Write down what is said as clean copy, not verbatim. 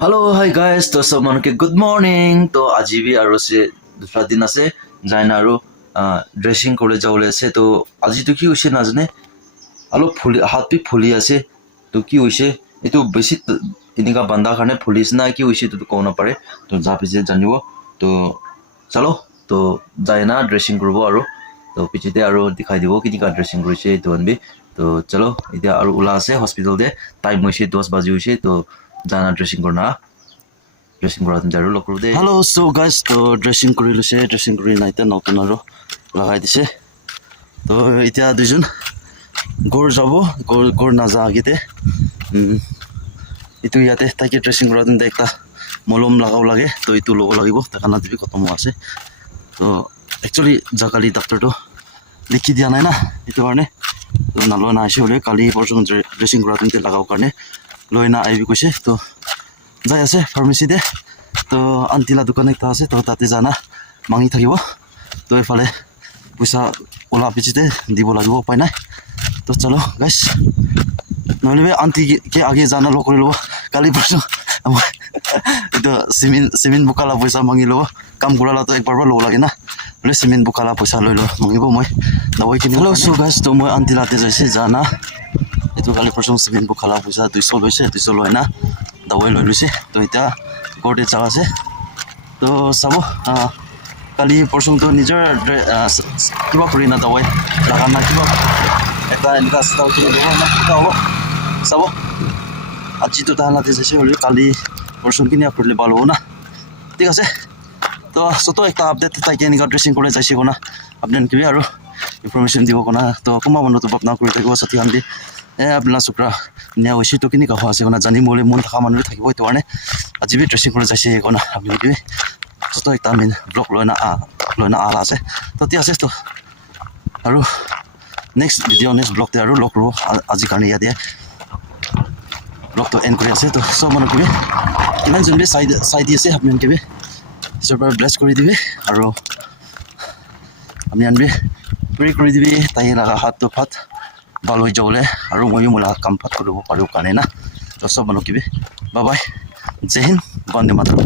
hello hi guys तो सब मन के गुड मॉर्निंग तो आज भी आरो से दूसरा दिन আছে जाइन आरो ड्रेसिंग करे जावले আছে তো আজি তো কি হইছে না জানে আলো ফুলি হাত পি ফুলি আছে তো কি হইছে এটো বেশি ইনিকা বান্দা কারণে ফুলিস না কি হইছে তো কোন না পারে তো যা পিছে জানিব তো চলো তো যাই না ড্রেসিং করব আরো তো পিছিতে আরো দেখাই দিব কি কা ড্রেসিং করেছে তো আনবি তো চলো এটা আরো উলা আছে হসপিটাল দে টাইম হইছে 10 বাজে হইছে তো जाना ड्रेसिंग करना ड्रेसिंग करा तुम जारो लोग दे हेलो सो गाइस तो ड्रेसिंग करी लसे ड्रेसिंग करी नाइते नतुन आरो लगाइ दिसे तो इতিয়া दुजन गोर जाबो गोर ना जा आगिते इतु याते ताकि ड्रेसिंग करा तुम देखता मलम लगाव लागे तो इतु लोगो लागिबो ताकाना दिबि खतम आसे तो एक्चुअली जाकाली डॉक्टर तो लिखि दिया नाइ ना इतु कारणे नालो ना आसे होले काली पर्सन ड्रेसिंग करा तुम लगाव कारणे लयना आइबि कइसे तो जाय আছে फार्मेसी दे तो आन्टिला दुकान एकटा আছে तो ताते जाना मांगि থাকিব तो एफाले पैसा ओला पिछिते দিব লাগিব उपाय নাই तो चलो गाइस नहले आंटी के आगे जाना लो करिलो काली परसो तो सिमेन्ट बुकाला पैसा मांगि लो काम गुलाला तो एक बार लो लागे ना बोले सिमेन्ट बुकाला पैसा লৈ लो मांगिबो মই दवाई किनि हेलो सो गाइस तो মই आंटी लाते जाइसे जाना itu kali person semen bukala puisa 200 loise 200 loi na dawai loi luise to eta gorde jaga ase to sabo kali person to nijar kiba kori na dawai laga na kiba eta enika stau kini dewa na kita hobo sabo aji to dana de jese holi kali person kini apurle balo na ঠিক আছে তো ছোট একটা update থাকে এনিকা dressing করে যাইছে কোনা update কিবি আৰু ইনফৰমেশন দিব কোনা তো কমা বন্ধু তো আপনা কৰি থাকিব সাথী হান্দি आपला सुक्रा न्या होइसे तो किनि कहा আছে কোনা জানি মোলে মন থাকা মানুহ থাকিব তো মানে আজি বি ড্রেসিং করে যাইছে কোনা আপনি কি ছোট একটা মিন ব্লক লয়না আলা আছে তো তি আছে তো আৰু নেক্সট ভিডিও নেক্সট ব্লক তে আৰু লক ৰো আজি কাৰণে ইয়াতে ব্লক তো এন্ড কৰি আছে তো সব মানুহ কি ইমান জনবে সাইড আছে আপনি কি সবাই ব্লেস কৰি দিবি আৰু আমি আনবি প্ৰে কৰি দিবি তাই লাগা হাত তো ফাত ভাল হৈ যাবলে আৰু মই মোলা কাম পাত কৰিব পাৰো কাৰণে না তো সব মানুহ কি বাই বাই জয় হিন্দ বন্দে মাতৰম